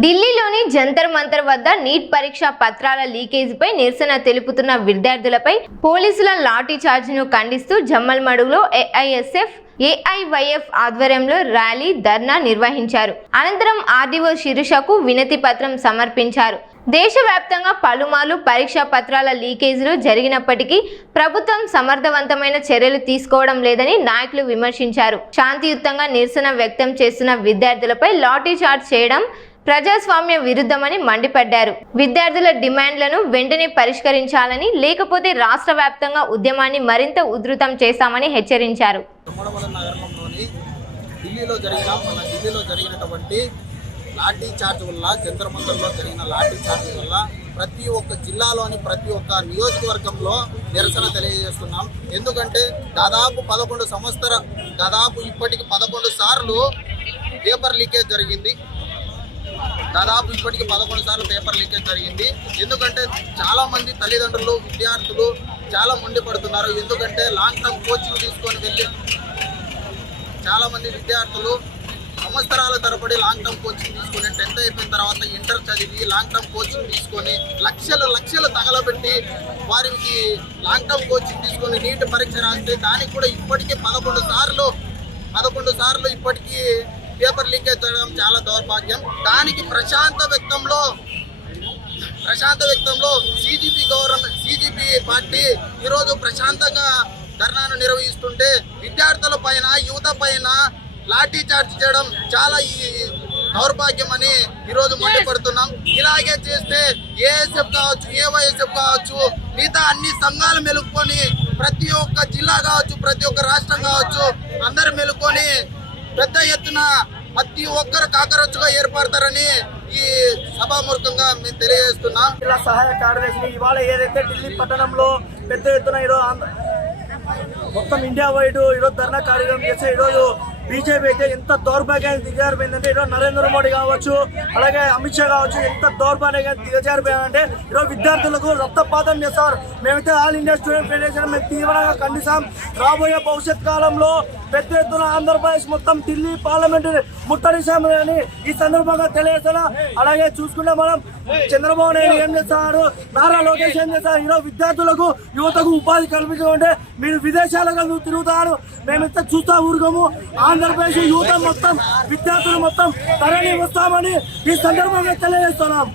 ఢిల్లీలోని జంతర్ మంతర్ వద్ద నీట్ పరీక్ష పత్రాల లీకేజీపై నిరసన తెలుపుతున్న విద్యార్థులపై పోలీసుల లాఠీ చార్జ్ను ఖండిస్తూ జమ్మలమడుగులో ఏఐఎస్ఎఫ్ ఏఐవైఎఫ్ ఆధ్వర్యంలో ర్యాలీ ధర్నా నిర్వహించారు. అనంతరం ఆర్డీఓ శిరీషకు వినతి పత్రం సమర్పించారు. దేశవ్యాప్తంగా పలుమార్లు పరీక్షా పత్రాల లీకేజీలు జరిగినప్పటికీ ప్రభుత్వం సమర్థవంతమైన చర్యలు తీసుకోవడం లేదని నాయకులు విమర్శించారు. శాంతియుతంగా నిరసన వ్యక్తం చేస్తున్న విద్యార్థులపై లాఠీ చార్జ్ చేయడం ప్రజాస్వామ్య విరుద్ధమని మండిపడ్డారు. విద్యార్థుల డిమాండ్లను వెంటనే పరిష్కరించాలని, లేకపోతే రాష్ట్ర వ్యాప్తంగా ఉద్యమాన్ని మరింత ఉధృతం చేస్తామని హెచ్చరించారు. ఢిల్లీలో జరిగినటువంటి లాఠీ చార్జ్ వల్ల, జంతర్ మంతర్లో జరిగిన లాఠీ చార్జ్ వల్ల ప్రతి ఒక్క జిల్లాలోని ప్రతి ఒక్క నియోజకవర్గంలో నిరసన తెలియజేస్తున్నాం. ఎందుకంటే ఇప్పటికి 11 సార్లు పేపర్ లీకేజ్ జరిగింది. ఎందుకంటే చాలా మంది తల్లిదండ్రులు, విద్యార్థులు చాలా మండిపడుతున్నారు. ఎందుకంటే లాంగ్ టర్మ్ కోచింగ్ తీసుకొని వెళ్ళి చాలా మంది విద్యార్థులు సంవత్సరాల తరబడి లాంగ్ టర్మ్ కోచింగ్ తీసుకొని 10th అయిపోయిన తర్వాత ఇంటర్ చదివి లాంగ్ టర్మ్ కోచింగ్ తీసుకొని లక్షలు తగలబెట్టి వారికి లాంగ్ టర్మ్ కోచింగ్ తీసుకొని నీట్ పరీక్ష రాస్తే దానికి కూడా ఇప్పటికీ 11 సార్లు ఇప్పటికీ పేపర్ లీకేజ్ జరగడం చాలా దౌర్భాగ్యం. దానికి ప్రశాంత వ్యక్తంలో సిజిపి పార్టీ ఈరోజు ప్రశాంతంగా ధర్నాను నిర్వహిస్తుంటే విద్యార్థుల పైన, యువత పైన లాఠీ చార్జ్ చేయడం చాలా దౌర్భాగ్యం అని ఈరోజు మండిపడుతున్నాం. ఇలాగే చేస్తే ఏఎస్ఎఫ్ కావచ్చు, ఏవైఎస్ఎఫ్ కావచ్చు, మిగతా అన్ని సంఘాలు మెలుక్కొని ప్రతి ఒక్క జిల్లా కావచ్చు, ప్రతి ఒక్క రాష్ట్రం కావచ్చు, అందరు మెలుక్కొని పెద్ద ఎత్తున ప్రతి ఒక్కరు కాకరొచ్చుగా ఏర్పడతారని ఈ సభాముఖంగా మేము తెలియజేస్తున్నాం. ఇలా సహాయ కార్యదర్శి ఇవాళ ఏదైతే ఢిల్లీ పట్టణంలో పెద్ద ఎత్తున ఈరోజు మొత్తం ఇండియా వైడ్ ఈరోజు ధర్నా కార్యక్రమం చేస్తే ఈరోజు బీజేపీ అయితే ఎంత దౌర్భాగ్యానికి దిగజారిపోయిందంటే ఈరోజు నరేంద్ర మోడీ కావచ్చు, అలాగే అమిత్ షా కావచ్చు, ఎంత దౌర్భాగ్యంగా దిగజారిపోయామంటే ఈరోజు విద్యార్థులకు రక్తపాతం చేస్తారు. మేమైతే ఆల్ ఇండియా స్టూడెంట్ ఫెడరేషన్ మేము తీవ్రంగా ఖండిస్తాం. రాబోయే భవిష్యత్ కాలంలో పెద్ద ఎత్తున ఆంధ్రప్రదేశ్ మొత్తం ఢిల్లీ పార్లమెంట్ ముట్టడిశామని ఈ సందర్భంగా తెలియజేస్తున్నా. అలాగే చూసుకుంటే మనం చంద్రబాబు నాయుడు ఏం చేస్తున్నారు, నారా లోకేష్ ఏం చేస్తారు, ఈరోజు విద్యార్థులకు, యువతకు ఉపాధి కల్పించుకుంటే మీరు విదేశాలకు తిరుగుతారు, మేమైతే చూస్తా ఊరుకోము. ఆంధ్రప్రదేశ్ యువత మొత్తం, విద్యార్థులు మొత్తం తరలి వస్తామని ఈ సందర్భంగా తెలియజేస్తున్నాం.